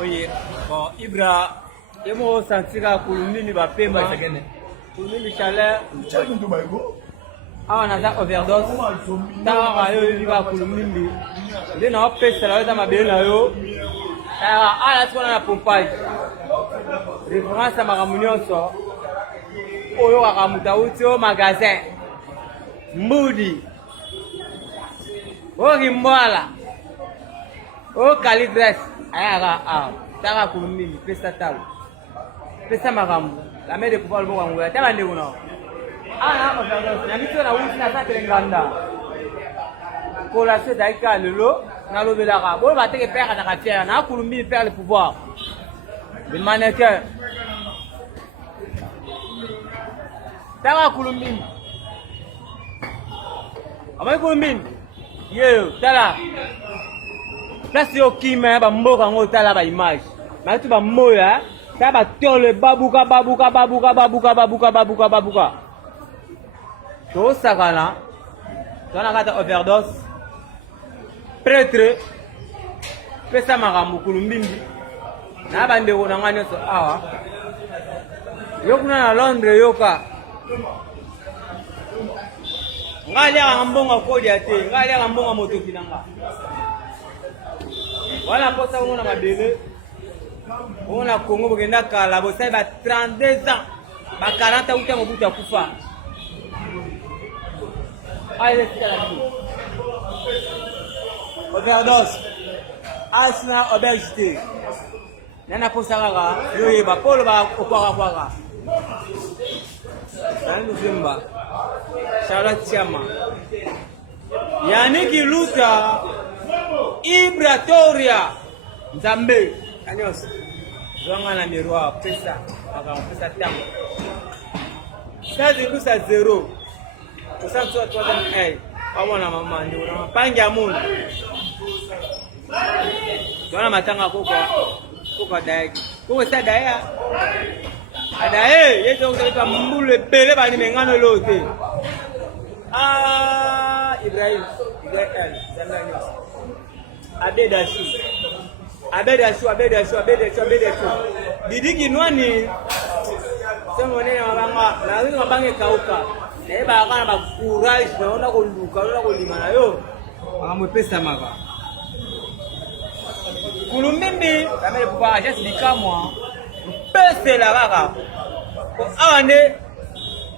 Oui, bon, Ibra, et moi, sentira que nous va payer ma chaîne. Pour nous, Michel, on a ça overdose. Tant que nous va pour nous, nous n'avons pas fait ça dans ma belle là-haut. Ah, là, tu vois la pompage. Référence à ma réunion, ça. Oyo akamuta uti au magasin. Moody. O Rimbola. O Caligres. Ayara a. Tara kumini pesa talo. Pesa magamu. La mère de pouvoir le voir ngouya. Taba ndeko na. Ah na overdose. Na mito na uti na sa telenganda. Kola se daika lelo na lobela ka. Bo ba teke père na ka fier na kulumbi père le pouvoir. Le mannequin. Tara kulumbini. Amai kulumbini. Yo, tala. Place yo kima ba mboka ngo tala ba image. Ma tu ba moya, ta ba tole babuka. To sakana. Tona kata overdose. Prêtre. Pesa marambu kulumbini. Na ba ndeko na ngane so awa. Yo kuna na Londres yoka. Ngali ngambonga kodi ate, ngali ngambonga moto kinanga. Wala posa ngona mabele. Ona Congo bokenda kala bosai ba 32 ans. Ba 40 uta mobuta kufa. Allez c'est la vie. Overdose. Asna obésité. Nana posa kaka, yo yeba polo ba okwaka. Nani Zimba. Charlotte Chama. Yannick Luta. Ibratoria. Nzambe. Anyos. Zonga na miroir. Pesa. Pesa tamu. Ça c'est 0. Pour ça tu as hey. Kama na mama ndio na mapangi ya mungu. Tuona matanga koko daiki. Koko sa daya. Adae, yeto utaita mbule pele bani mengano lote. Ah, Ibrahim, Zandani. Abedasu. Didi kinwani. Sema nene mabanga, na wini mabange kauka. Na eba akana ba courage, naona kuluka, naona kulimana yo. Akamwepesa mava. Kulumbimbi, kamele pupa, just bikamwa. Pese la baka. Awande